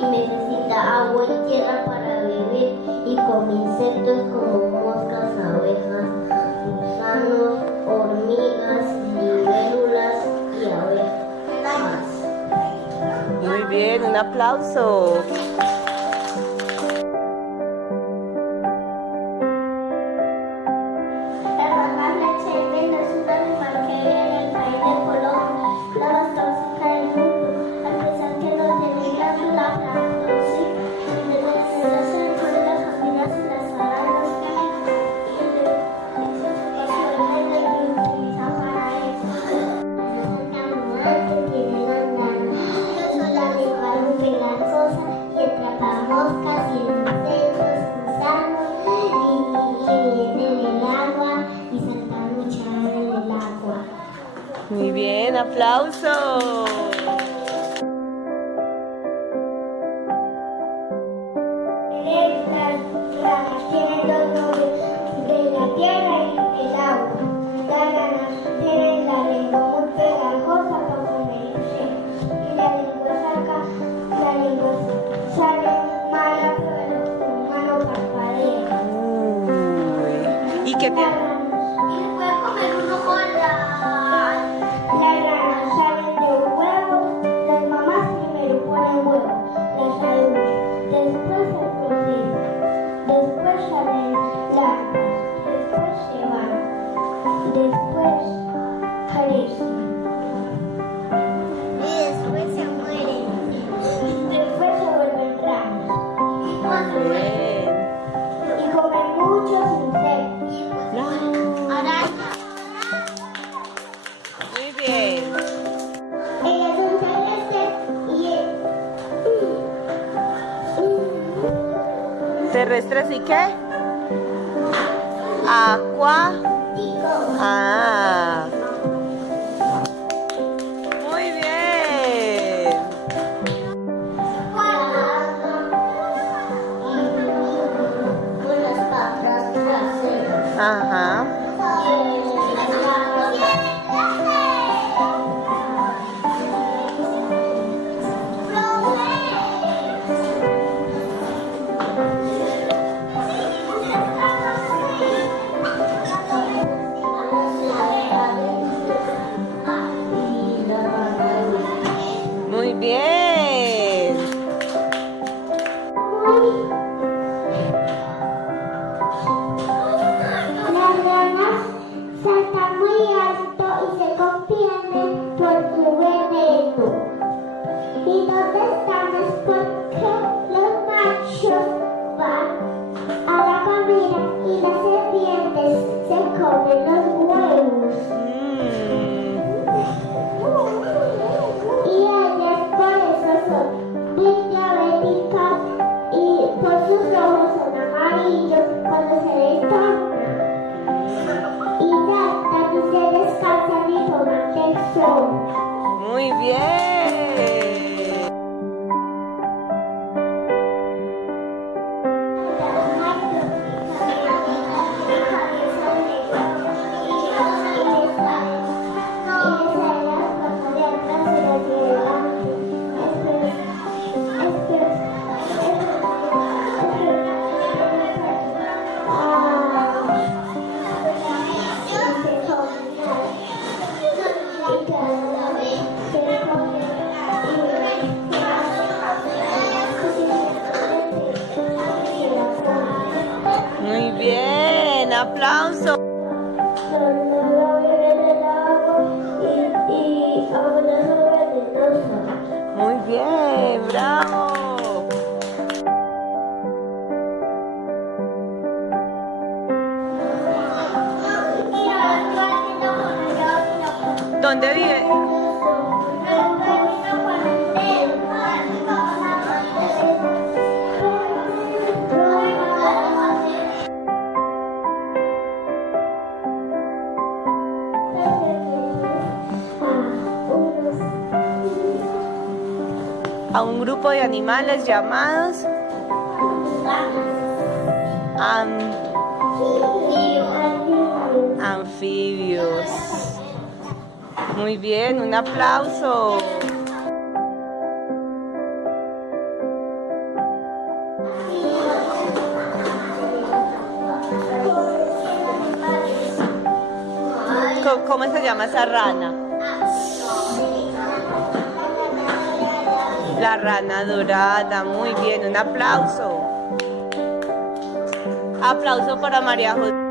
y necesita agua y tierra para vivir y come insectos como moscas, abejas, gusanos, hormigas, libélulas y abejas. Muy bien, un aplauso. La rana serpiente es un animal que vive en el país de Colombia, la más tóxica del mundo, a pesar que no tiene glándula plancton, sí, se pone las hormigas y las arañas y se utiliza para eso. El caminante tiene las ganas, la lengua muy pegajosa y atrapa moscas y insectos, gusanos y viene del agua y salta mucha en el agua. Muy bien, aplauso. Las ranas tienen dos nombres, de la tierra y el agua. Las ranas tienen la lengua muy pegajosa para comerse y la lengua sale más rápido de lo que un humano parpadea. ¿Y qué tiene? Y puede comer uno con las ranas salen de huevos, las mamás primero ponen huevos, las adultas, después se procesa, después salen larvas, después se van, después crecen. Y después se mueren. Después se vuelven ranas. Muy bien. Y comen muchos insectos. Arañas. Muy bien. Ellas son terrestres ¿Terrestres y qué? Aqua. Ah. Muy bien. con las patas traseras. Ajá. Muy bien. Las ranas saltan muy alto y se contienen por su veneno. ¿Y dónde están? Es porque los machos van a la comida y las serpientes se comen los huevos. Y ellas por eso son bien diabéticas y por sus ojos son amarillos cuando se destornan. Y saltan y se descansan y toman del sol. Muy bien. Muy bien, aplauso. Muy bien, bravo. ¿Dónde vive? A un grupo de animales llamados anfibios. Muy bien, un aplauso. ¿Cómo se llama esa rana? La rana dorada, muy bien, un aplauso. Aplauso para María José.